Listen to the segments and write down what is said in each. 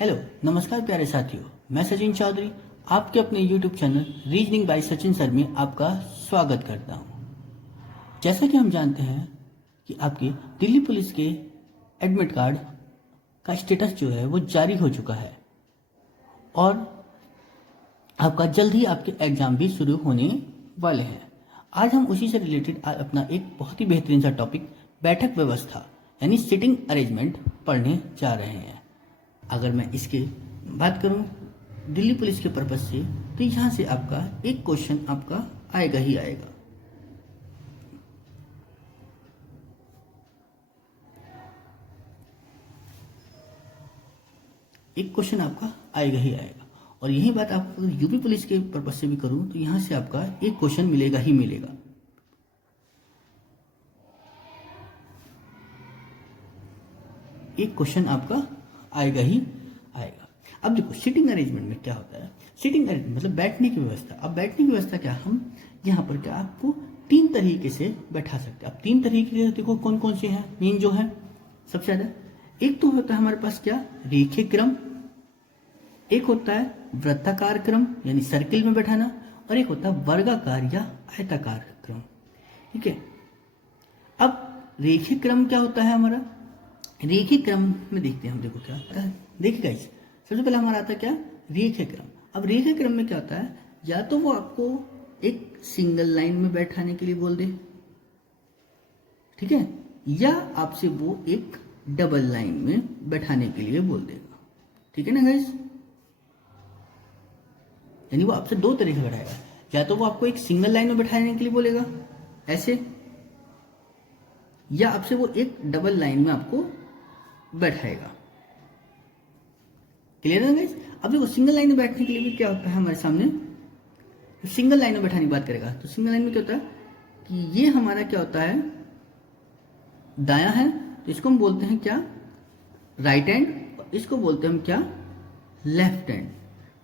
Hello, नमस्कार प्यारे साथियों। मैं सचिन चौधरी आपके अपने YouTube channel reasoning bye Sachin sir में आपका स्वागत करता हूं। जैसा कि हम जानते हैं कि आपके दिल्ली पुलिस के एडमिट कार्ड का स्टेटस जो है वो जारी हो चुका है और आपका जल्द ही आपके एग्जाम भी शुरू होने वाले हैं। आज हम उसी से रिलेटेड अपना एक बहुत ही बेहतरीन सा टॉपिक बैठक व्यवस्था यानी सिटिंग अरेंजमेंट पढ़ने जा रहे हैं। अगर मैं इसके बात करूं दिल्ली पुलिस के पर्पज से, तो यहां से आपका एक क्वेश्चन आपका आएगा ही आएगा। एक क्वेश्चन आपका आएगा ही आएगा और यही बात आपको यूपी पुलिस के पर्पज से भी करूं तो यहां से आपका एक क्वेश्चन मिलेगा ही मिलेगा। एक क्वेश्चन आपका आएगा ही आएगा। अब देखो सिटिंग अरेंजमेंट में क्या होता है। सिटिंग अरेंजमेंट मतलब बैठने की व्यवस्था। अब बैठने की व्यवस्था क्या, हम यहाँ पर क्या आपको तीन तरीके से बैठा सकते हैं। अब तीन तरीके से देखो कौन कौन से हैं मेन जो है सबसे ज्यादा। एक तो होता है हमारे पास क्या रेखीय क्रम, एक होता है वृत्ताकार क्रम यानी सर्किल में बैठाना, और एक होता है वर्गाकार या आयताकार क्रम। ठीक है। अब रेखीय क्रम क्या होता है हमारा, रेखीय क्रम में देखते हैं हम। देखो क्या होता है, देखिए गाइस, सबसे पहले हमारा आता है क्या रेखीय क्रम। अब रेखीय क्रम में क्या होता है, या तो वो आपको एक सिंगल लाइन में बैठाने के लिए बोल दे, ठीक है, या आपसे वो एक डबल लाइन में बैठाने के लिए बोल देगा। ठीक है ना गाइस, यानी वो आपसे दो तरीके बैठाएगा, या तो वो आपको एक सिंगल लाइन में बैठाने के लिए बोलेगा ऐसे, या आपसे वो एक डबल लाइन में आपको बैठाएगा। क्लियर है गाइस। अब देखो सिंगल लाइन में बैठने के लिए भी क्या होता है हमारे सामने, तो सिंगल लाइन में बैठाने की बात करेगा तो सिंगल लाइन में क्या होता है कि ये हमारा क्या होता है दायां है, तो इसको हम बोलते हैं क्या राइट हैंड, और इसको बोलते हैं हम क्या लेफ्ट हैंड।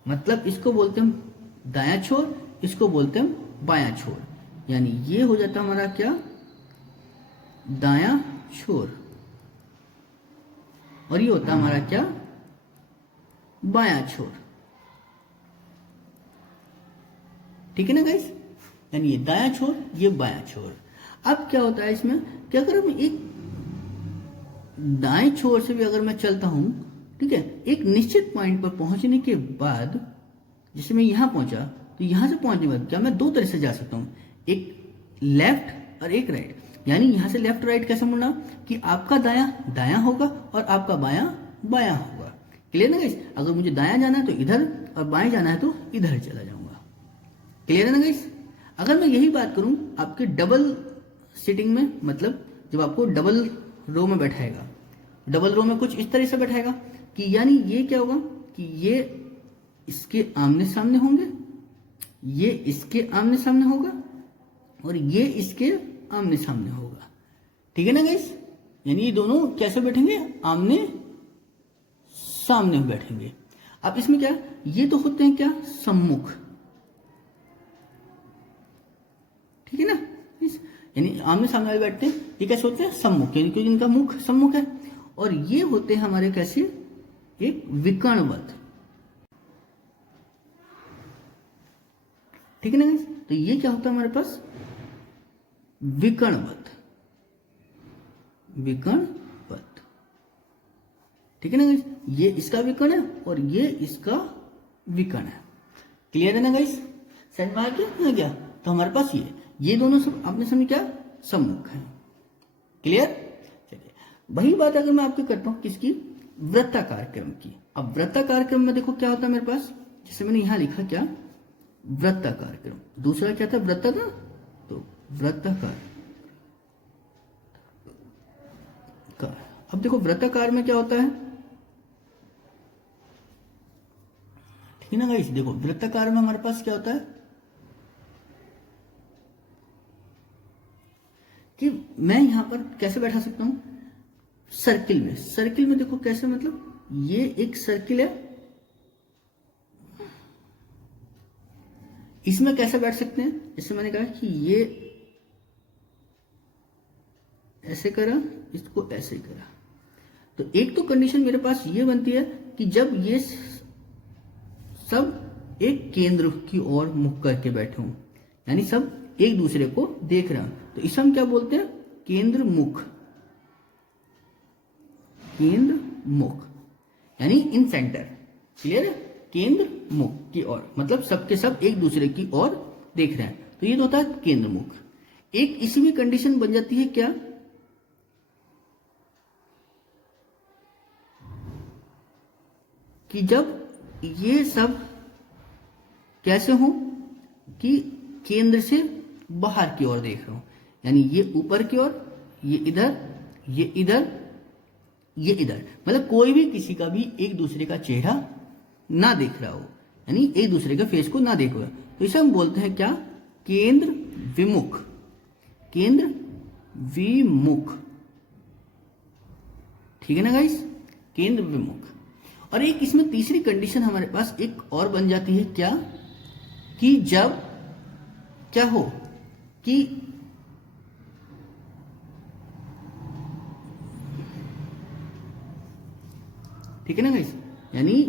मतलब इसको बोलते हैं हम दायां छोर, इसको बोलते हैं हम बायां छोर। यानी ये हो जाता है हमारा क्या दायां छोर, और ये होता है हमारा क्या बायां छोर। ठीक है ना गाइस, यानी ये दायां छोर ये बायां छोर। अब क्या होता है इसमें कि अगर मैं एक दाएं छोर से भी अगर मैं चलता हूं, ठीक है, एक निश्चित पॉइंट पर पहुंचने के बाद, जैसे मैं यहां पहुंचा तो यहां से पहुंचने के बाद क्या मैं दो तरह से जा सकता हूं, एक लेफ्ट और एक राइट। यानी यहां से लेफ्ट राइट कैसे मुड़ना कि आपका दायां दायां होगा और आपका बायां बायां होगा। क्लियर ना गाइस, अगर मुझे दायां जाना है तो इधर और बाएं जाना है तो इधर चला जाऊंगा। क्लियर है ना गाइस। अगर मैं यही बात करूं आपके डबल सिटिंग में, मतलब जब आपको डबल रो में बैठाएगा, डबल रो में कुछ इस तरह से बैठाएगा कि यानी ये क्या होगा कि ये इसके आमने सामने होंगे, ये इसके आमने सामने होगा और ये इसके आमने सामने होगा। ठीक है ना गाइस, यानी ये दोनों कैसे बैठेंगे आमने सामने बैठेंगे। अब इसमें क्या ये तो होते हैं क्या सम्मुख, ठीक है ना, यानी आमने सामने वाले बैठते हैं, ये कैसे होते हैं सम्मुख, यानी क्योंकि इनका मुख सम्मुख है। और ये होते हैं हमारे कैसे एक विकर्णवत। ठीक है ना गाइस, तो ये क्या होता है हमारे पास विकर्णवत, विकर्णवत। ठीक है ना गाइस, ये इसका विकर्ण है और ये इसका विकर्ण है। क्लियर है ना गाइस, समझ में आ गया। तो हमारे पास ये दोनों सब आपने समझ क्या सम्मुख है। क्लियर। चलिए वही बात अगर मैं आपको करता हूं किसकी वृत्ताकार क्रम की। अब वृत्ताकार क्रम में देखो क्या होता है मेरे पास, जैसे मैंने यहां लिखा क्या वृत्ताकार क्रम, दूसरा क्या था वृत्ताकार, तो वृत्ताकार। अब देखो वृत्ताकार में क्या होता है, ठीक है ना गाइस। देखो वृत्ताकार में हमारे पास क्या होता है कि मैं यहां पर कैसे बैठा सकता हूं सर्किल में। सर्किल में देखो कैसे, मतलब ये एक सर्किल है, इसमें कैसे बैठ सकते हैं, जैसे मैंने कहा कि ये ऐसे करा, इसको ऐसे करा, तो एक तो कंडीशन मेरे पास ये बनती है कि जब ये सब एक केंद्र की ओर मुख करके बैठे हों, यानी सब एक दूसरे को देख रहे हैं, तो इसे हम क्या बोलते हैं? केंद्र मुख। केंद्र मुख यानी इन सेंटर। क्लियर है? केंद्र मुख की ओर मतलब सबके सब एक दूसरे की ओर देख रहे हैं, तो ये तो होता है केंद्र मुख। एक इसी में कंडीशन बन जाती है क्या कि जब ये सब कैसे हो कि केंद्र से बाहर की ओर देख रहा हूं, यानी ये ऊपर की ओर, ये इधर, ये इधर, ये इधर, मतलब कोई भी किसी का भी एक दूसरे का चेहरा ना देख रहा हो, यानी एक दूसरे के फेस को ना देख रहा हो, तो इसे हम बोलते हैं क्या? केंद्र विमुख। केंद्र विमुख, ठीक है ना गाइस? केंद्र विमुख। और एक इसमें तीसरी कंडीशन हमारे पास एक और बन जाती है क्या कि जब क्या हो कि ठीक है ना गाइस, यानी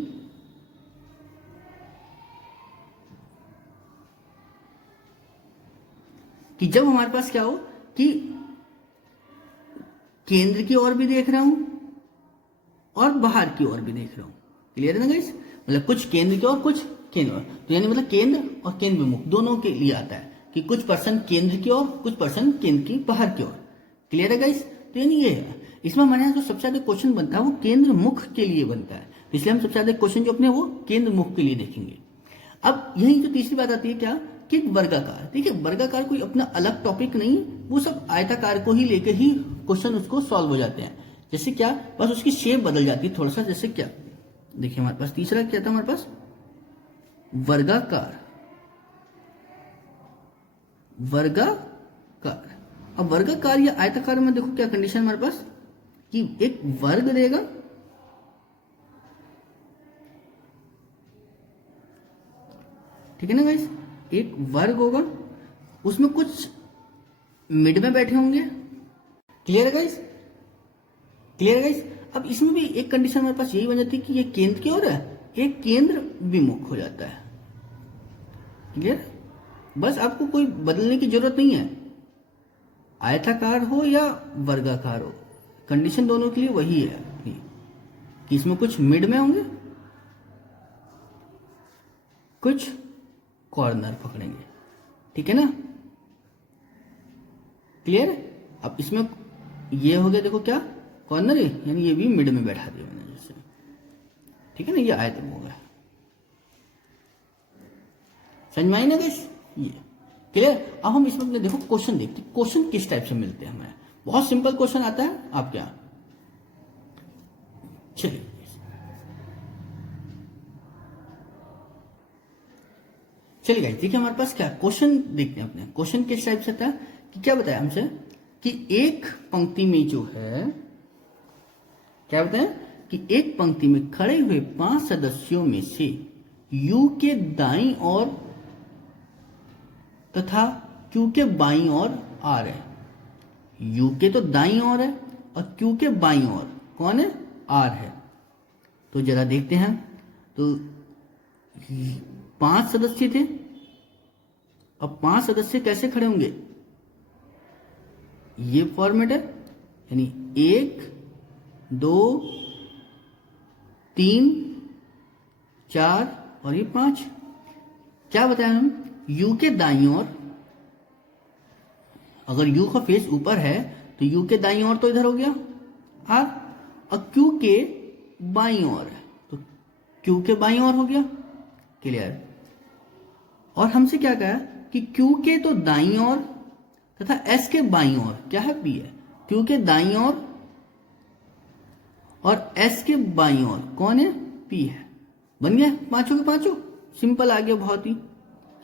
कि जब हमारे पास क्या हो कि केंद्र की ओर भी देख रहा हूं और बाहर की ओर भी देख रहा हूं। क्लियर है ना गाइस? मतलब कुछ केंद्र की ओर, कुछ केंद्र और, तो यानी मतलब केंद्र और केंद्र विमुख दोनों के लिए आता है कि कुछ पर्सन केंद्र की ओर, कुछ पर्सन केंद्र की बाहर की ओर। क्लियर है गाइस? तो यानी ये है। इसमें हमारे यहाँ जो सबसे ज्यादा क्वेश्चन बनता है वो केंद्र मुख के लिए बनता है, तो इसलिए हम सबसे ज्यादा क्वेश्चन जो अपने वो केंद्र मुख के लिए देखेंगे। अब यही जो तीसरी बात आती है क्या कि वर्गाकार। ठीक है, वर्गाकार कोई अपना अलग टॉपिक नहीं, वो सब आयताकार को ही लेके ही क्वेश्चन उसको सॉल्व हो जाते हैं। जैसे क्या, बस उसकी शेप बदल जाती है थोड़ा सा। जैसे क्या, देखिए हमारे पास तीसरा क्या था, हमारे पास वर्गाकार। वर्गाकार, अब वर्गाकार या आयताकार में देखो क्या कंडीशन हमारे पास कि एक वर्ग देगा, ठीक है ना गाइस? एक वर्ग होगा, उसमें कुछ मिड में बैठे होंगे। क्लियर है गाइस? क्लियर है गाइस? अब इसमें भी एक कंडीशन हमारे पास यही बन जाती है कि ये केंद्र की ओर है, एक केंद्र विमुख हो जाता है। क्लियर? बस आपको कोई बदलने की जरूरत नहीं है, आयताकार हो या वर्गाकार हो, कंडीशन दोनों के लिए वही है कि इसमें कुछ मिड में होंगे, कुछ कॉर्नर पकड़ेंगे। ठीक है ना? क्लियर? अब इसमें ये हो गया, देखो क्या कॉर्नर है, यानी ये भी मिड में बैठा दिया मैंने जैसे। ठीक है ना? ये आयत हो गया, समझ में आई ना गाइस? ये क्लियर? अब हम इसमें अपने देखो क्वेश्चन देखते हैं, क्वेश्चन किस टाइप से मिलते हैं हमें। बहुत सिंपल क्वेश्चन आता है आपके यहां। चलिए चलिए गाइस, देखिए हमारे पास क्या क्वेश्चन देखते हैं अपने। क्वेश्चन किस टाइप से था कि क्या बताया हमसे कि एक पंक्ति में जो है, क्या बताया कि एक पंक्ति में खड़े हुए 5 सदस्यों में से यू के दाईं ओर तथा क्यू के बाईं ओर आर है। यू के तो दाईं ओर है और क्यू के बाईं ओर कौन है? आर है। तो जरा देखते हैं, तो 5 सदस्य थे, अब 5 सदस्य कैसे खड़े होंगे? ये फॉर्मेट है, यानी 1 2 3 4 और ये 5। क्या बताया हम? यू के दाईं ओर, अगर यू का फेस ऊपर है तो यू के दाईं ओर तो इधर हो गया आर, और क्यू के बाईं ओर है तो क्यू के बाईं ओर हो गया। क्लियर? और हमसे क्या कहा कि क्यू के तो दाईं ओर तथा एस के बाईं ओर क्या है? पी है। क्यू के दाईं ओर और एस के बाईं ओर कौन है? पी है। बन गया पांचों के पांचों, सिंपल आ गया बहुत ही।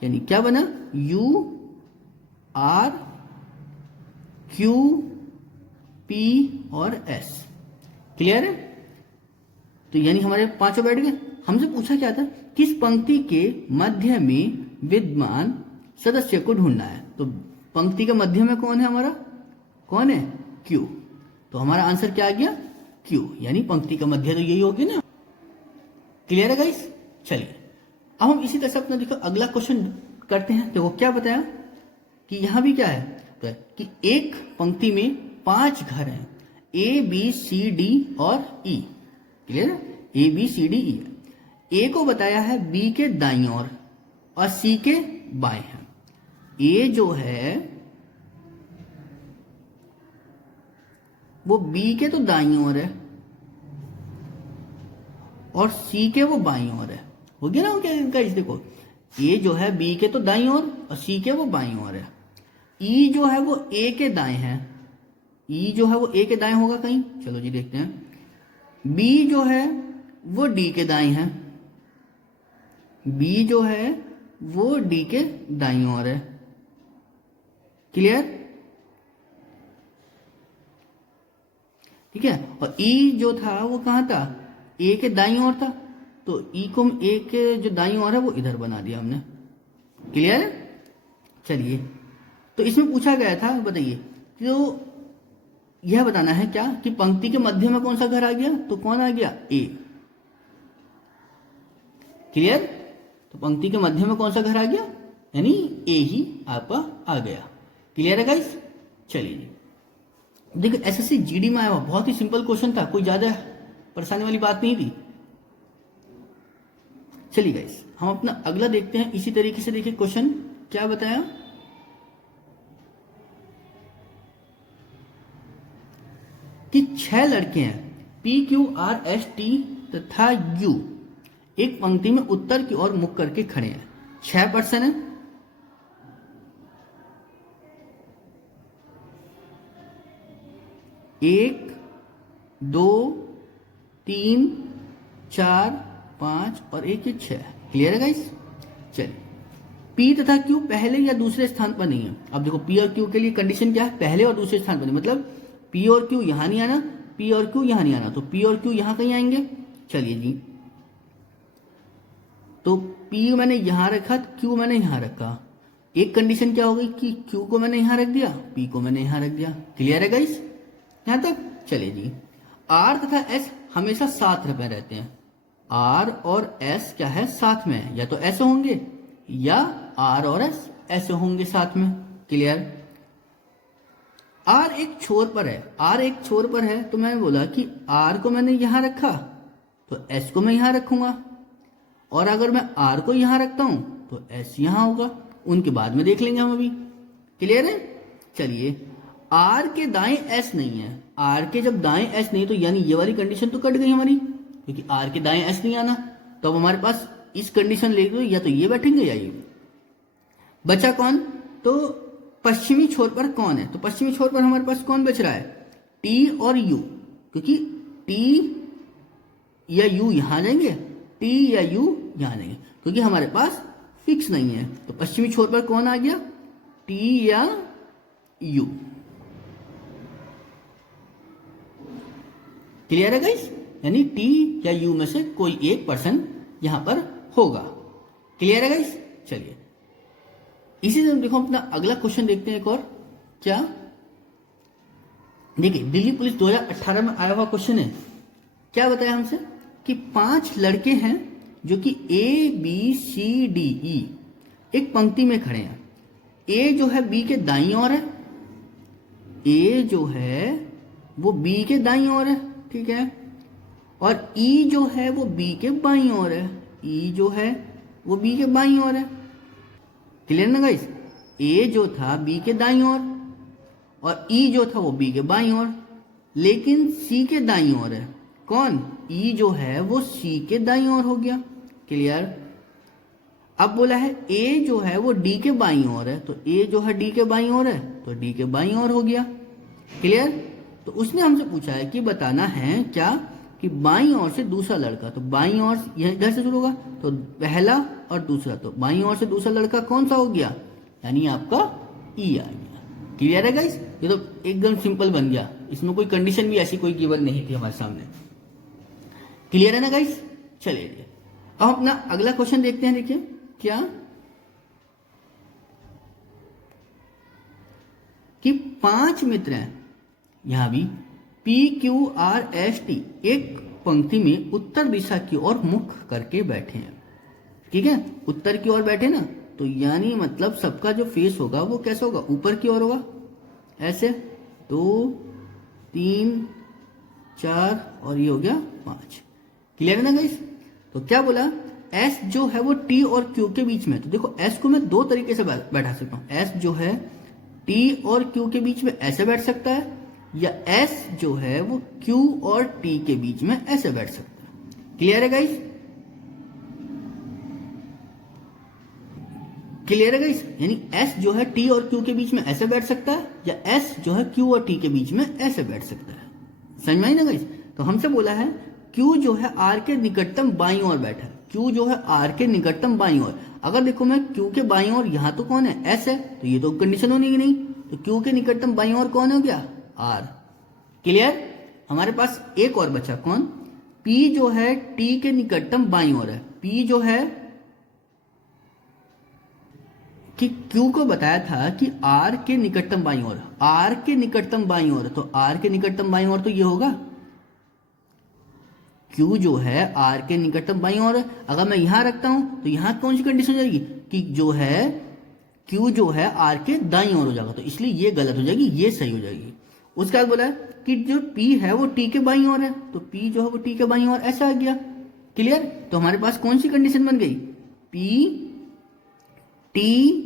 यानी क्या बना? यू आर क्यू पी और एस। क्लियर है? तो यानी हमारे पांचों बैठ गए। हमसे पूछा क्या था, किस पंक्ति के मध्य में विद्यमान सदस्य को ढूंढना है। तो पंक्ति के मध्य में कौन है हमारा? कौन है? क्यू। तो हमारा आंसर क्या आ गया? क्यू, यानी पंक्ति का मध्य तो यही होगी ना। क्लियर है गाइस? चलिए अब हम इसी तरह से अपना देखो अगला क्वेश्चन करते हैं। देखो क्या बताया कि यहां भी क्या है तो कि एक पंक्ति में 5 घर हैं, ए बी सी डी और ई। क्लियर है? ए बी सी डी ई। ए को बताया है बी के दाईं ओर और सी के बाएं हैं। ए जो है वो बी के तो दाईं ओर है और सी के वो बाईं ओर है। हो गया ना? हो गया इनका? इस देखो ए जो है बी के तो दाईं ओर और सी के वो बाईं ओर है। ई जो है वो ए के दाएं है। ई जो है वो ए के दाएं होगा कहीं? चलो जी देखते हैं। बी जो है वो डी के दाएं है। बी जो है वो डी के दाईं ओर है। क्लियर? ठीक है। और ई जो था वो कहां था? ए के दाईं ओर था, तो ई को ए के जो दाईं ओर है वो इधर बना दिया हमने। क्लियर है? चलिए तो इसमें पूछा गया था, बताइए तो यह बताना है क्या कि पंक्ति के मध्य में कौन सा घर आ गया? तो कौन आ गया? ए। क्लियर? तो पंक्ति के मध्य में कौन सा घर आ गया? यानी ए ही आपका आ गया। क्लियर है गाइस? चलिए देखो एसएससी जीडी में आया हुआ बहुत ही सिंपल क्वेश्चन था, कोई ज्यादा परेशानी वाली बात नहीं थी। चलिए गाइस हम अपना अगला देखते हैं। इसी तरीके से देखिए क्वेश्चन क्या बताया कि 6 लड़के हैं P Q R S T तथा यू एक पंक्ति में उत्तर की ओर मुख करके खड़े हैं। 6 पर्सन है। एक, 2, 3, 4, 5 और एक 6। क्लियर है गाइस? चलिए पी तथा क्यू पहले या दूसरे स्थान पर नहीं है। अब देखो पी और क्यू के लिए कंडीशन क्या है? पहले और दूसरे स्थान पर नहीं, मतलब पी और क्यू यहां नहीं आना, पी और क्यू यहां नहीं आना, तो पी और क्यू यहां कहीं आएंगे। चलिए जी तो पी मैंने यहां रखा, क्यू मैंने यहां रखा। एक कंडीशन क्या हो गई कि क्यू को मैंने यहां रख दिया, पी को मैंने यहां रख दिया। क्लियर है गाइस यहां तक? चलिए जी आर तथा एस हमेशा साथ में रहते हैं। आर और एस क्या है? साथ में है, या तो ऐसे होंगे या आर और एस ऐसे होंगे साथ में। क्लियर? आर एक छोर पर है, आर एक छोर पर है, तो मैंने बोला कि आर को मैंने यहां रखा तो एस को मैं यहां रखूंगा, और अगर मैं आर को यहां रखता हूं तो एस यहां होगा। उनके बाद में देख लेंगे हम अभी। क्लियर है? चलिए आर के दाएं एस नहीं है। आर के जब दाएं एस नहीं तो यानी ये वाली कंडीशन तो कट गई हमारी, क्योंकि आर के दाएं एस नहीं आना। तो अब हमारे पास इस कंडीशन ले लो, या तो ये बैठेंगे या ये। बचा कौन? तो पश्चिमी छोर पर कौन है? तो पश्चिमी छोर पर हमारे पास कौन बच रहा है? टी और यू, क्योंकि टी या यू यहां जाएंगे, टी या यू यहां जाएंगे, क्योंकि हमारे पास फिक्स नहीं है। तो पश्चिमी छोर पर कौन आ गया? टी या यू। क्लियर है गाइस? यानी टी या यू में से कोई एक पर्सन यहां पर होगा। क्लियर है गाइस? चलिए इसी से देखो अपना अगला क्वेश्चन देखते हैं। एक और क्या देखिए दिल्ली पुलिस 2018 में आया हुआ क्वेश्चन है। क्या बताया हमसे कि 5 लड़के हैं जो कि ए बी सी डी ई एक पंक्ति में खड़े हैं। ए जो है बी के दाईं ओर है, ए जो है वो बी के दाईं ओर है। ठीक है। और ई जो है वो बी के बाईं ओर है। ई जो है वो बी के बाईं ओर है। क्लियर ना गाइस? ए जो था बी के दाईं ओर और ई जो था वो बी के बाईं ओर, लेकिन सी के दाईं ओर है। कौन? ई जो है वो सी के दाईं ओर हो गया। क्लियर? अब बोला है ए जो है वो डी के बाईं ओर है, तो ए जो है डी के बाईं ओर है तो डी के बाईं ओर हो गया। क्लियर? तो उसने हमसे पूछा है कि बताना है क्या कि बाईं ओर से दूसरा लड़का, तो बाईं ओर इधर से शुरू होगा तो पहला और दूसरा, तो बाईं ओर से दूसरा लड़का कौन सा हो गया? यानी आपका ई आ गया। क्लियर है गाइस? ये तो एकदम सिंपल बन गया, इसमें कोई कंडीशन भी ऐसी कोई गिवन नहीं थी हमारे सामने। क्लियर है ना गाइस? चलिए अब अपना अगला क्वेश्चन देखते हैं। देखिए क्या कि 5 मित्र हैं, यहां भी P Q R S T एक पंक्ति में उत्तर दिशा की ओर मुख करके बैठे हैं। ठीक है, उत्तर की ओर बैठे ना, तो यानी मतलब सबका जो फेस होगा वो कैसा होगा, ऊपर की ओर होगा, ऐसे 2 3 4 और ये हो गया 5। क्लियर है ना गाइस। तो क्या बोला, एस जो है वो टी और क्यू के बीच में। तो देखो एस को मैं दो तरीके से बैठा सकता हूं। एस जो है टी और क्यू के बीच में ऐसे बैठ सकता है, या एस जो है वो क्यू और टी के बीच में ऐसे बैठ सकता है। क्लियर है गाइस, क्लियर है गाइस। यानी एस जो है टी और क्यू के बीच में ऐसे बैठ सकता है, या एस जो है क्यू और टी के बीच में ऐसे बैठ सकता है। समझ में आई ना गाइस। तो हमसे बोला है क्यू जो है आर के निकटतम बाईं ओर बैठा है। क्यू जो है आर के निकटतम बाईं ओर। अगर देखो मैं क्यू के बाईं ओर, यहां तो कौन है, एस है, तो ये तो कंडीशन होनी ही नहीं। तो क्यू के निकटतम बाईं ओर कौन हो गया, आर। क्लियर। हमारे पास एक और बचा, कौन, पी जो है टी के निकटतम बाईं ओर है। पी जो है कि क्यू को बताया था कि आर के निकटतम बाईं ओर, आर के निकटतम बाईं ओर, तो आर के निकटतम बाईं ओर तो ये होगा, क्यू जो है आर के निकटतम बाईं ओर है। अगर मैं यहां रखता हूं तो यहां कौन सी कंडीशन हो जाएगी कि जो है क्यू जो है आर के दाईं ओर हो जाएगा, तो इसलिए ये गलत हो जाएगी, ये सही हो जाएगी। उसके बाद बोला कि जो पी है वो टी के बाईं ओर है, तो पी जो है वो टी के बाईं ओर ऐसा आ गया। क्लियर। तो हमारे पास कौन सी कंडीशन बन गई, पी टी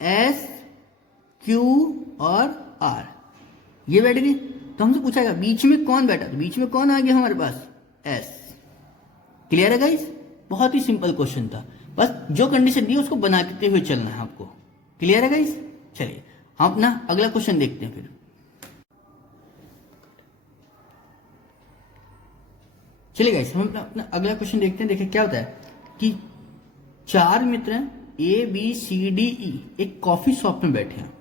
एस क्यू और आर, ये बैठ गई। तो हमसे पूछा गया बीच में कौन बैठा, तो बीच में कौन आ गया हमारे पास, एस। क्लियर है गाइस, बहुत ही सिंपल क्वेश्चन था, बस जो कंडीशन दी उसको बनाते हुए चलना है आपको। क्लियर है गाइस। चलिए हम अपना अगला क्वेश्चन देखते हैं फिर। चलिए गाइस हम अपना अगला क्वेश्चन देखते हैं। देखिए क्या होता है कि 4 मित्र हैं, ए बी सी डी ई, एक कॉफी शॉप में बैठे हैं।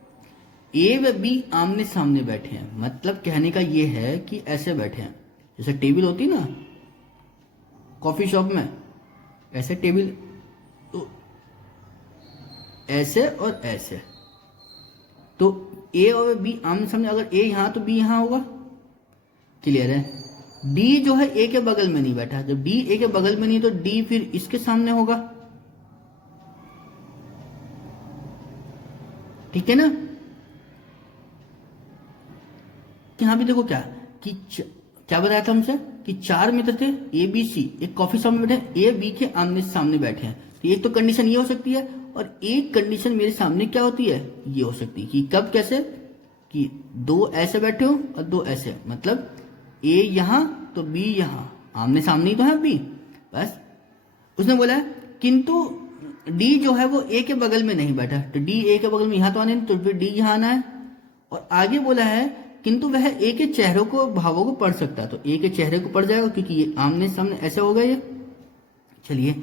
ए व बी आमने सामने बैठे हैं। मतलब कहने का ये है कि ऐसे बैठे हैं, जैसे टेबल होती है ना कॉफी शॉप में, ऐसे टेबल, तो ऐसे और ऐसे। तो ए और बी आमने सामने, अगर ए यहां तो बी यहां होगा। क्लियर है। डी जो है ए के बगल में नहीं बैठा, जब डी ए के बगल में नहीं तो डी फिर इसके सामने होगा। ठीक है ना। यहां भी देखो क्या कि क्या बताया था हमसे कि 4 मित्र थे, ए बी सी, एक कॉफी शॉप में बैठे, ए बी के आमने सामने बैठे हैं। तो एक तो कंडीशन ये हो सकती है, और एक कंडीशन मेरे सामने क्या होती है, ये हो सकती है कि कब कैसे, कि 2 ऐसे बैठे हो और 2 ऐसे, मतलब ए यहां तो बी यहां, आमने सामने ही तो है बी। बस उसने बोला किंतु डी जो है वो ए के बगल में नहीं बैठा, तो डी ए के बगल में यहां तो आने नहीं, तो फिर डी यहां आना है। और आगे बोला है किंतु वह ए के चेहरों को, भावों को पढ़ सकता है, तो ए के चेहरे को पढ़ जाएगा क्योंकि ये आमने सामने ऐसा होगा ये। चलिए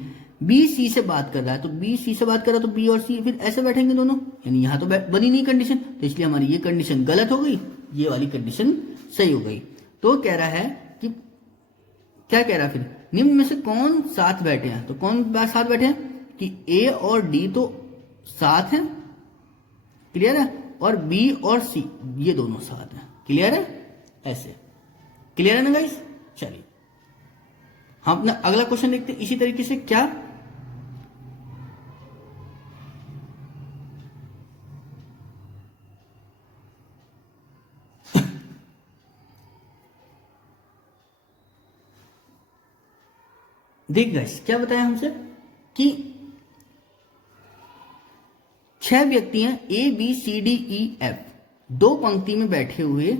बी सी से बात कर रहा है, तो बी सी से बात कर रहा है, तो बी और सी फिर ऐसे बैठेंगे दोनों, यानी यहां तो बनी नहीं कंडीशन, तो इसलिए हमारी ये कंडीशन गलत हो गई, ये वाली कंडीशन सही हो गई। तो कह रहा है कि क्या कह रहा है फिर, निम्न में से कौन साथ बैठे हैं, तो कौन साथ बैठे हैं कि ए और डी तो साथ हैं। क्लियर है। और बी और सी ये दोनों साथ हैं। क्लियर है, ऐसे। क्लियर है ना गाइस। चलिए हम अपना अगला क्वेश्चन देखते हैं इसी तरीके से। क्या, देख गाइस क्या बताया हमसे कि 6 व्यक्ति हैं, A B C D E F, 2 पंक्ति में बैठे हुए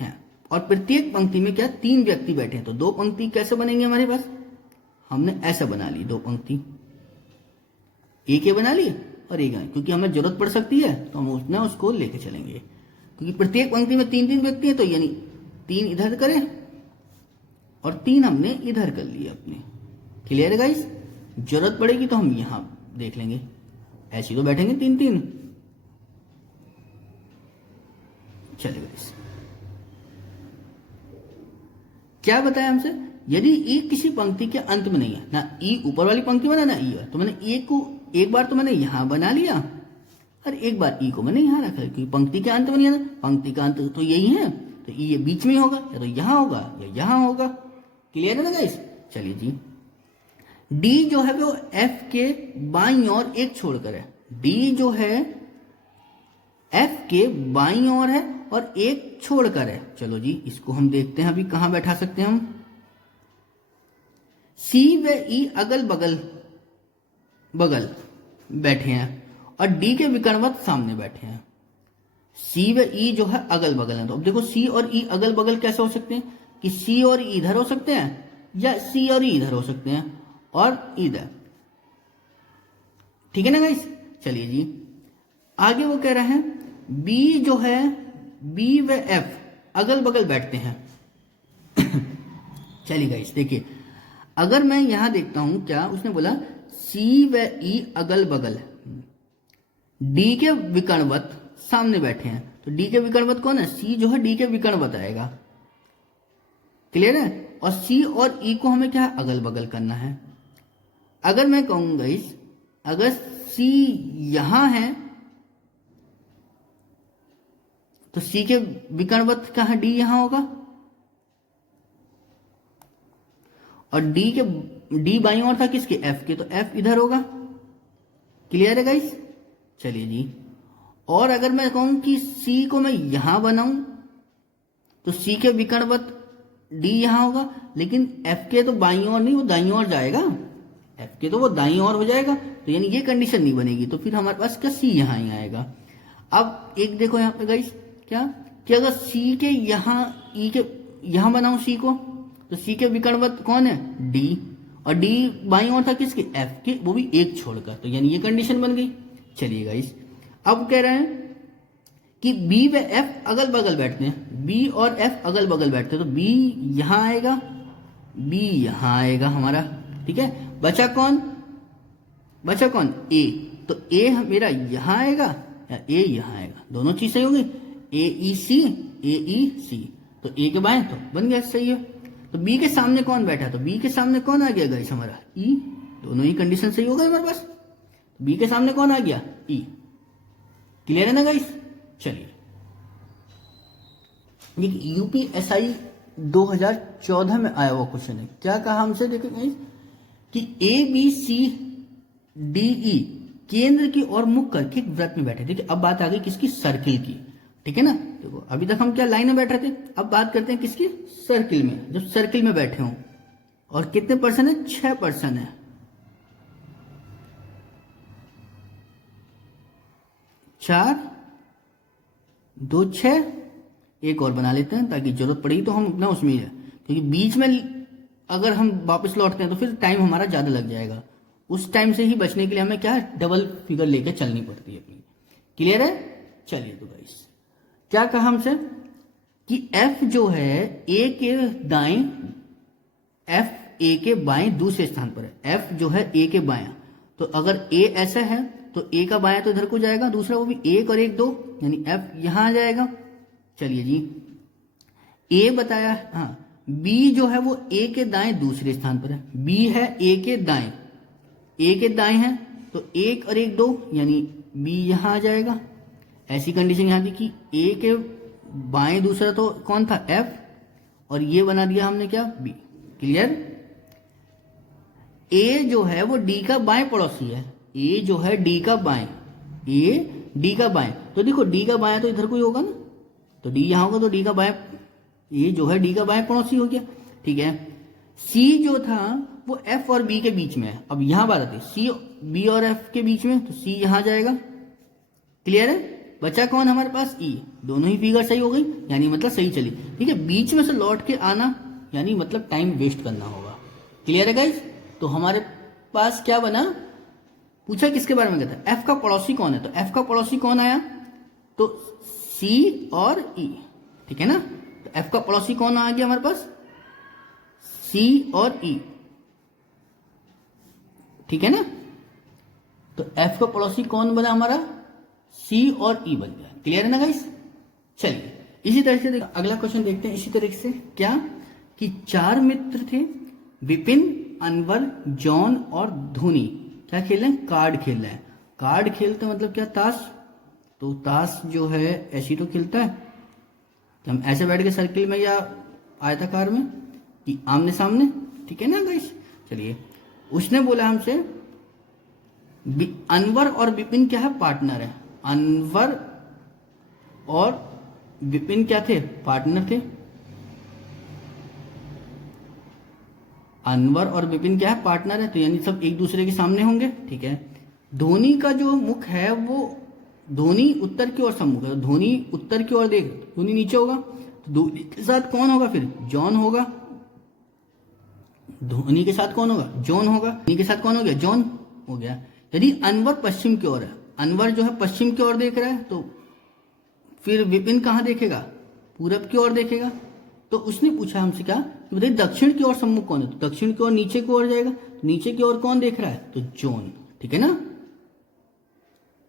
हैं, और प्रत्येक पंक्ति में क्या 3 व्यक्ति बैठे हैं। तो 2 पंक्ति कैसे बनेंगे हमारे पास, हमने ऐसा बना ली 2 पंक्ति, एक ये बना ली और एक, क्योंकि हमें जरूरत पड़ सकती है तो हम उतना उसको लेके चलेंगे, क्योंकि प्रत्येक पंक्ति में 3-3 व्यक्ति हैं, तो यानी 3 इधर करें और 3 हमने इधर कर लिए अपने। क्लियर है गाइस। जरूरत पड़ेगी तो हम यहां देख लेंगे, ऐसे तो बैठेंगे 3-3। चलिए गाइस क्या बताया हमसे, यदि ई किसी पंक्ति के अंत में नहीं है, ना ई ऊपर वाली पंक्ति में ना ई है, तो मैंने ए को एक बार तो मैंने यहां बना लिया और एक बार ई को मैंने यहां रखा, क्योंकि पंक्ति के अंत में नहीं है ना, पंक्ति का अंत तो यही है, तो ई ये बीच में ही होगा, या तो यहां होगा या यहां होगा। क्लियर है ना गाइस? चलिए जी, डी जो है वो एफ के बाईं ओर एक छोड़कर है। डी जो है एफ के बाईं ओर है और एक छोड़कर है। चलो जी, इसको हम देखते हैं अभी कहां बैठा सकते हैं हम। सी व ई अगल बगल बगल बैठे हैं और डी के विकर्णवत सामने बैठे हैं। सी व ई जो है अगल बगल है। तो अब देखो सी और ई अगल बगल कैसे हो सकते हैं कि सी और ई इधर हो सकते हैं या सी और ई इधर हो सकते हैं और इधर। ठीक है ना गाइस? चलिए जी, आगे वो कह रहे हैं बी जो है, बी व एफ अगल बगल बैठते हैं। चलिए गाइस देखिए, अगर मैं यहां देखता हूं, क्या उसने बोला सी व ई अगल बगल डी के विकर्णवत सामने बैठे हैं। तो डी के विकर्णवत कौन है? सी जो है डी के विकर्णवत आएगा। क्लियर है? और सी और ई को हमें क्या है? अगल बगल करना है। अगर मैं कहूंगा इस, अगर सी यहां है तो सी के विकर्णवत कहां? डी यहां होगा और डी बाईं ओर था किसके? एफ के, तो एफ इधर होगा। क्लियर है गाइस? चलिए जी, और अगर मैं कहूं कि सी को मैं यहां बनाऊं तो सी के विकर्णवत डी यहां होगा, लेकिन एफ के तो बाईं ओर नहीं, वो दाईं ओर जाएगा। एफ के तो वो दाईं ओर हो जाएगा, तो यानी ये कंडीशन नहीं बनेगी। तो फिर हमारे पास क्या? सी यहां ही आएगा। अब एक देखो यहां पे गाइस, क्या कि अगर सी के यहां ई के यहां बनाऊं सी को, तो सी के विकर्णवत कौन है? डी, और डी बाईं ओर था किसके? एफ के, वो भी एक छोड़कर। तो यानी ये कंडीशन बन गई। चलिए गाइस, अब कह रहे हैं कि बी व एफ अगल बगल बैठते हैं। बी और एफ अगल बगल बैठते हैं, तो बी यहां आएगा, बी यहां आएगा हमारा। ठीक है, बचा कौन? बचा कौन? ए। तो ए मेरा यहां आएगा या ए यहां आएगा? दोनों चीज सही होगी। ए ई सी, ए ई सी, तो ए के बाएं तो बन गया, सही है। तो बी के सामने कौन बैठा? तो बी के सामने कौन आ गया गाइस? हमारा ई। दोनों ही कंडीशन सही हो गई हमारे पास। बी के सामने कौन आ गया? ई। क्लियर है ना गाइस? चलिए, ये यूपीएसआई 2014 में आया हुआ क्वेश्चन है। क्या कहा हमसे? देखो गाइस कि ए बी सी डी ई केंद्र की ओर मुख करके एक वृत्त में बैठे। देखिए, अब बात आ गई किसकी? सर्किल की। ठीक है ना? देखो, अभी तक हम क्या लाइन में बैठ रहे थे, अब बात करते हैं किसकी? सर्किल में। जब सर्किल में बैठे हों, और कितने पर्सन है? 6 पर्सन है। 4 2 6, एक और बना लेते हैं ताकि जरूरत पड़ी तो हम अपना उसमें ही है, क्योंकि बीच में अगर हम वापस लौटते हैं तो फिर टाइम हमारा ज्यादा लग जाएगा। उस टाइम से ही बचने के लिए हमें क्या है? डबल फिगर लेके चलनी पड़ती है अपनी। क्लियर है? चलिए, तो गाइस क्या कहा हमसे कि एफ जो है ए के दाएं, एफ ए के बाएं दूसरे स्थान पर है। एफ जो है ए के बाएं, तो अगर ए ऐसा है तो ए का बायां तो इधर को जाएगा, दूसरा वो भी 1 और 1 2, यानी एफ यहां आ जाएगा। चलिए जी, ए बताया, हाँ, बी जो है वो ए के दाएं दूसरे स्थान पर है। बी है ए के दाएं, ए के दाएं है, तो 1 और 1 2, यानी बी यहां आ जाएगा। ऐसी कंडीशन यहां थी कि ए के बाएं दूसरा तो कौन था? एफ, और ये बना दिया हमने क्या? बी। क्लियर? ए जो है वो डी का बाएं पड़ोसी है। ए जो है डी का बाएं, ए डी का बाएं, तो देखो डी का बाएं तो इधर कोई होगा ना, तो डी यहां होगा, तो डी का बाएं, ए जो है डी का बाएं पड़ोसी हो गया। ठीक है, सी जो था वो एफ और बी के बीच में है। अब यहां बात आती है सी बी और एफ के बीच में, तो सी यहां जाएगा। क्लियर है? बचा कौन हमारे पास? ई। दोनों ही फिगर सही हो गई, यानी मतलब सही चली। ठीक है, बीच में से लौट के आना यानी मतलब टाइम वेस्ट करना होगा। क्लियर है गाइस? तो हमारे पास क्या बना? पूछा किसके बारे में कहता है? एफ का पड़ोसी कौन है? तो एफ का पड़ोसी कौन आया? तो सी और ई। ठीक है ना? तो एफ का पड़ोसी कौन आ गया हमारे पास? सी और ई। ठीक है ना? तो एफ का पड़ोसी कौन बना हमारा? सी और ई बन गया। क्लियर है ना गाइस? चलिए, इसी तरह से अगला क्वेश्चन देखते हैं। इसी तरह से क्या कि 4 मित्र थे, विपिन, अनवर, जॉन और धोनी। क्या खेल रहे हैं? कार्ड खेल रहे हैं। कार्ड खेलते मतलब क्या? ताश। तो ताश जो है ऐसी तो खेलता है, तो हम ऐसे बैठ के सर्किल में या आयताकार में, कि आमने सामने, ठीक है ना गाइस। चलिए, उसने बोला हमसे अनवर और विपिन क्या है, पार्टनर है। अनवर और विपिन क्या थे, पार्टनर थे। अनवर और विपिन क्या है, पार्टनर है, तो यानी सब एक दूसरे के सामने होंगे, ठीक है। धोनी का जो मुख है वो धोनी उत्तर की ओर सम्मुख है, तो धोनी उत्तर की ओर देख, धोनी नीचे होगा, तो धोनी के साथ कौन होगा फिर, जॉन होगा। धोनी के साथ कौन होगा, जॉन होगा। धोनी के साथ कौन हो गया, जॉन हो गया। यदि अनवर पश्चिम की ओर है, अनवर जो है पश्चिम की ओर देख रहा है, तो फिर विपिन कहाँ देखेगा, पूरब की ओर देखेगा। तो उसने पूछा हमसे क्या कि बताइए दक्षिण की ओर सम्मुख कौन है, तो दक्षिण की ओर नीचे की ओर जाएगा, तो नीचे की ओर कौन देख रहा है, तो जॉन, ठीक है ना।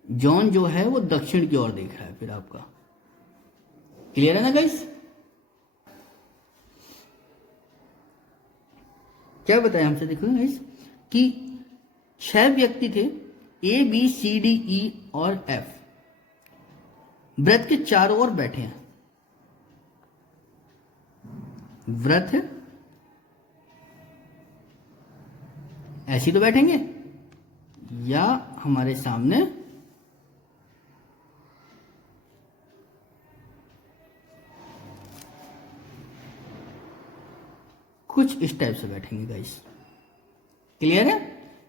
जॉन जो है वो दक्षिण की ओर देख रहा है। फिर आपका क्लियर है ना गाइस। क्या बताया हमसे, देखो गाइस कि 6 व्यक्ति थे, ए बी सी डी ई और एफ, व्रत के चारों ओर बैठे हैं। व्रत है, ऐसी तो बैठेंगे, या हमारे सामने कुछ इस टाइप से बैठेंगे गाइस। क्लियर है।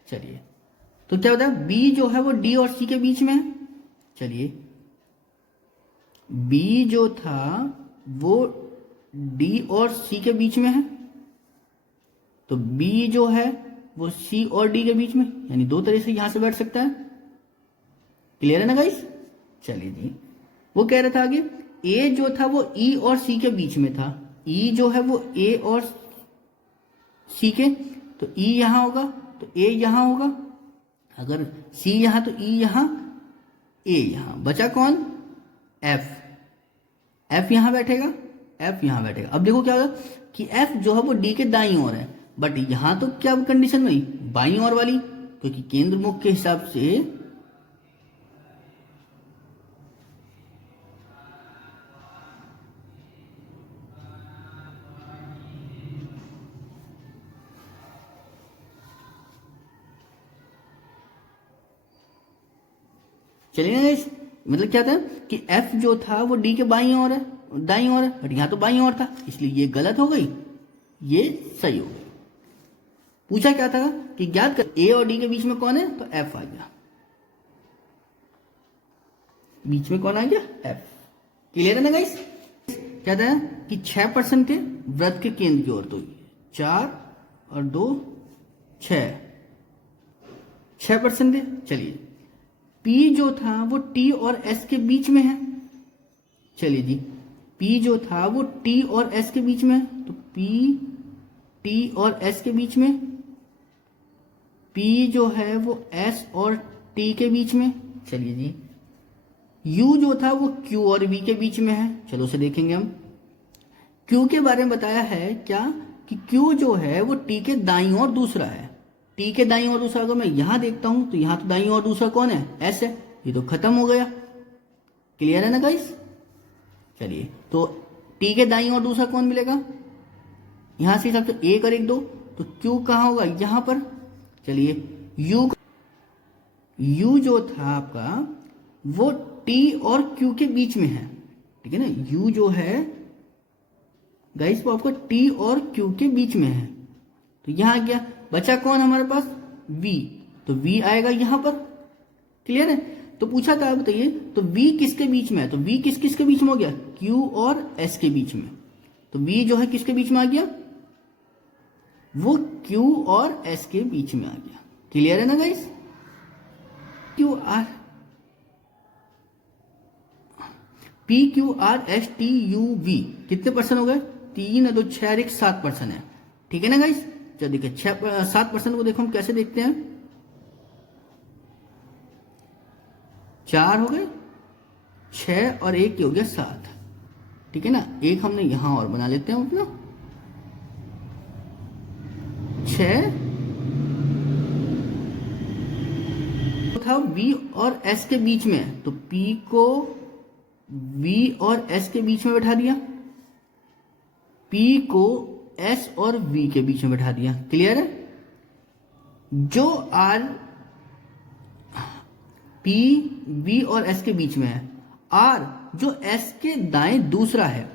चलिए, तो क्या होता है, बी जो है वो डी और सी के बीच में है। चलिए, बी जो था वो डी और सी के बीच में है, तो बी जो है वो सी और डी के बीच में, यानी दो तरह से यहां से बैठ सकता है। क्लियर है ना गाइस। चलिए जी, वो कह रहा था आगे, ए जो था वो ई और सी के बीच में था। ई जो है वो ए और सी के, तो ई यहां होगा तो ए यहां होगा, अगर सी यहां तो ई यहां, ए यहां, बचा कौन, एफ। एफ यहां बैठेगा, एफ यहां बैठेगा। अब देखो क्या होगा कि एफ जो है वो डी के दाईं ओर है, बट यहां तो क्या कंडीशन बनी, बाईं ओर वाली, क्योंकि केंद्र मुख के हिसाब से चलिए ना guys, मतलब क्या था कि F जो था वो D के बाईं ओर है, दाईं ओर है, बट यहां तो बाईं ओर था, इसलिए ये गलत हो गई, ये सही हो गई। पूछा क्या था कि ज्ञात कर A और D के बीच में कौन है, तो F आ गया, बीच में कौन आ गया, F। क्लियर है ना गाइस। क्या था कि 6% थे व्रत के केंद्र की ओर, तो 4 और 2 6% थे। चलिए, P जो था वो T और S के बीच में है। चलिए जी, P जो था वो T और S के बीच में है, तो P T और S के बीच में, P जो है वो S और T के बीच में। चलिए जी, U जो था वो Q और V के बीच में है। चलो उसे देखेंगे हम। Q के बारे में बताया है क्या कि Q जो है वो T के दाईं ओर दूसरा है। T के दाईं ओर दूसरा, अगर मैं यहां देखता हूं तो यहां तो दाईं ओर दूसरा कौन है, S है, ये तो खत्म हो गया। क्लियर है ना गाइस। चलिए, तो T के दाईं ओर दूसरा कौन मिलेगा, यहां से हिसाब से 1 और 1 2, तो Q कहां होगा, यहां पर। चलिए, U जो था आपका वो T और Q के बीच में है, ठीक है ना। U जो है गाइस वो आपका T और Q के बीच में है, तो यहां आ गया। बचा कौन हमारे पास, V, तो V आएगा यहां पर। क्लियर है। तो पूछा था बताइए, तो V किसके बीच में है, तो V किस किस के बीच में हो गया, Q और S के बीच में, तो V जो है किसके बीच में आ गया, वो Q और S के बीच में आ गया। क्लियर है ना guys. Q R P Q R S T U V कितने परसेंट हो गए, 3 है, 2 6 1 7% है, ठीक है ना गाइस। चलो देखिए 7% को देखो हम कैसे देखते हैं, 4 हो गए, 6 और 1 हो गया 7, ठीक है ना। एक हमने यहां और बना लेते हैं अपना, 6 था V और S के बीच में, तो P को V और S के बीच में बैठा दिया, P को एस और वी के बीच में बैठा दिया। क्लियर है? जो आर पी वी और एस के बीच में है, आर जो एस के दाएं दूसरा है,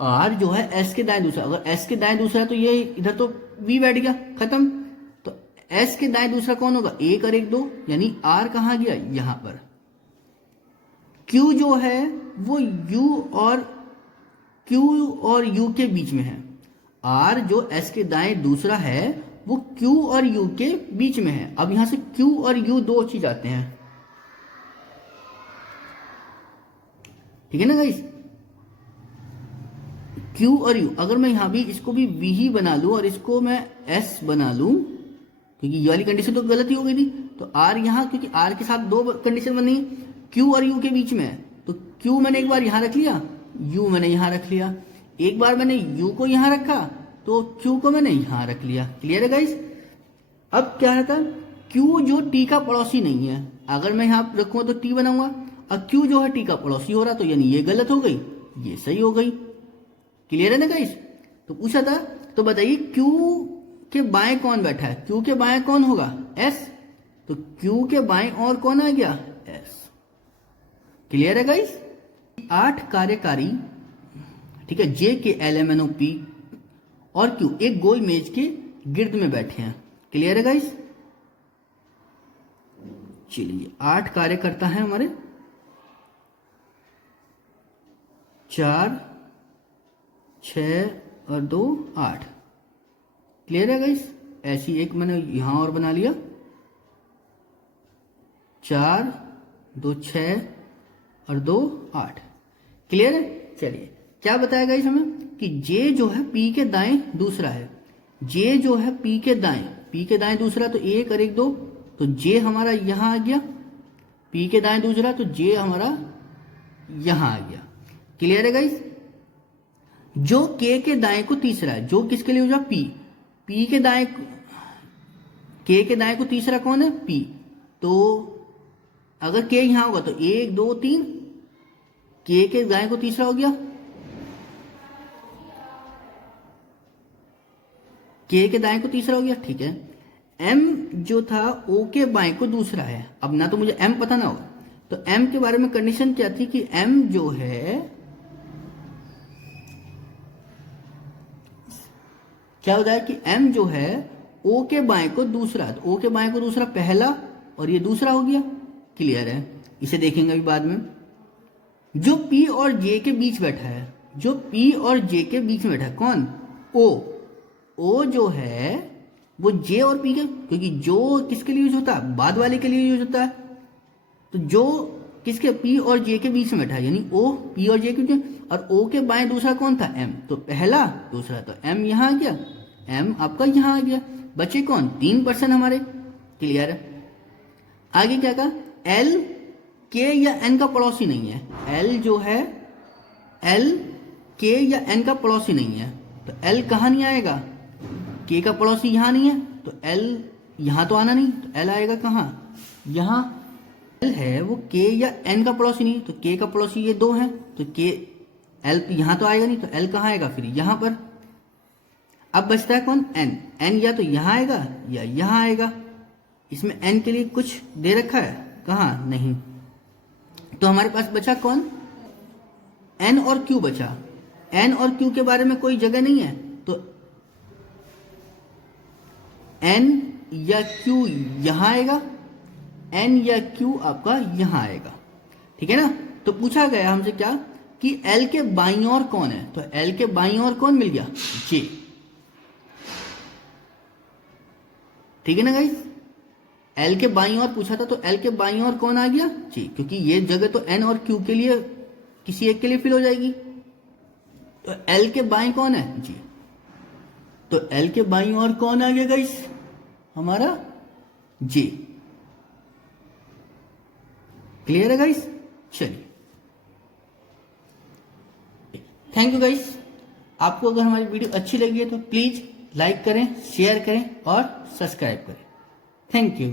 आर जो है एस के दाएं दूसरा, अगर एस के दाएं दूसरा है तो ये इधर तो वी बैठ गया, खत्म। तो एस के दाएं दूसरा कौन होगा? 1 और 1 2, यानी आर कहां गया? यहां पर। क्यू जो है वो क्यू और यू के बीच में है। आर जो एस के दाएं दूसरा है वो क्यू और यू के बीच में है। अब यहां से क्यू और यू दो चीज आते हैं, ठीक है ना गाइस? क्यू और यू, अगर मैं यहां भी इसको भी वी ही बना लूं और इसको मैं एस बना लूं, क्योंकि ये वाली कंडीशन तो गलत ही हो गई थी। तो आर यहां, क्योंकि आर के साथ दो कंडीशन बनी, क्यू और यू के बीच में है, तो क्यू मैंने एक बार यहां रख लिया, यू मैंने यहां रख लिया। एक बार मैंने यू को यहां रखा तो क्यू को मैंने यहां रख लिया। क्लियर है गाइस? अब क्या रहता है? क्यू जो टी का पड़ोसी नहीं है, अगर मैं यहां रखूंगा तो टी बनाऊंगा, और क्यू जो है टी का पड़ोसी हो रहा, तो यानी ये गलत हो गई, ये सही हो गई। क्लियर है ना गाइस? तो पूछा था, तो बताइए क्यू के बाएं कौन बैठा है? क्यू के बाएं कौन होगा? एस। तो क्यू के बाएं और कौन आ गया? एस। क्लियर है गाइस? 8 कार्यकारी, ठीक है, जे के LMNOP और क्यू एक गोल मेज के गिर्द में बैठे हैं। क्लियर है गाइस? चलिए 8 कार्यकर्ता हैं हमारे, 4 6 और 2 8। क्लियर है गाइस? ऐसी एक मैंने यहां और बना लिया, 4 2 6 और 2 8। क्लियर है? चलिए क्या बताया गाइस हमें कि जे जो है पी के दाएं दूसरा है, जे जो है पी के दाएं दूसरा, तो 1 और 1 2, तो जे हमारा यहां आ गया, पी के दाएं दूसरा, तो जे हमारा यहां आ गया। क्लियर है गाइस? जो के दाएं को तीसरा है, जो किसके लिए हो जाए? पी। पी के दाएं, के दाएं को तीसरा कौन है? पी। तो अगर के यहां होगा तो 1 2 3, के दाएं को तीसरा हो गया, के दाएं को तीसरा हो गया, ठीक है। एम जो था ओ के बाएं को दूसरा है। अब ना तो मुझे एम पता ना होगा, तो एम के बारे में कंडीशन क्या थी कि एम जो है, क्या होता है कि एम जो है ओ के बाएं को दूसरा, तो ओ के बाएं को दूसरा पहला और ये दूसरा हो गया। क्लियर है? इसे देखेंगे अभी बाद में। जो पी और जे के बीच बैठा है, जो पी और जे के बीच में बैठा है कौन? ओ जो है वो जे और पी के, क्योंकि जो किसके लिए यूज होता है? बाद वाले के लिए यूज होता है। तो जो किसके? पी और जे के बीच में बैठा है, यानी ओ पी और जे के बीच में, और ओ के बाएं दूसरा कौन था? एम। तो पहला दूसरा, तो एम यहां आ गया, एम आपका यहां आ गया। बचे कौन? 3% हमारे। क्लियर है? आगे क्या कहा? एल के या एन का पड़ोसी नहीं है। एल जो है, एल के या एन का पड़ोसी नहीं है, तो एल कहां नहीं आएगा? के का पड़ोसी यहां नहीं है, तो एल यहां तो आना नहीं, तो एल आएगा कहां? यहां। एल है वो के या एन का पड़ोसी नहीं, तो के का पड़ोसी ये 2 हैं, तो के एल यहां तो आएगा नहीं, तो एल कहां आएगा? फिर यहां पर। अब बचता है कौन? एन। एन या तो यहां आएगा या यहां आएगा। इसमें एन के लिए कुछ दे रखा है? कहां? नहीं। तो हमारे पास बचा कौन? एन और क्यू बचा। एन और क्यू के बारे में कोई जगह नहीं है, तो एन या क्यू यहां आएगा, एन या क्यू आपका यहां आएगा। ठीक है ना? तो पूछा गया हमसे क्या कि एल के बाईं ओर कौन है, तो एल के बाईं ओर कौन मिल गया? जे। ठीक है ना गाइस? एल के बाईं ओर पूछा था, तो एल के बाईं ओर कौन आ गया? जे, क्योंकि ये जगह तो एन और क्यू के लिए किसी एक के लिए फिल हो जाएगी। तो एल के बाईं कौन है? जी। तो एल के बाईं ओर कौन आ गया गाइस? हमारा जे। क्लियर है गाइस? चलिए, थैंक यू गाइस। आपको अगर हमारी वीडियो अच्छी लगी है तो प्लीज लाइक करें, शेयर करें और सब्सक्राइब करें। Thank you.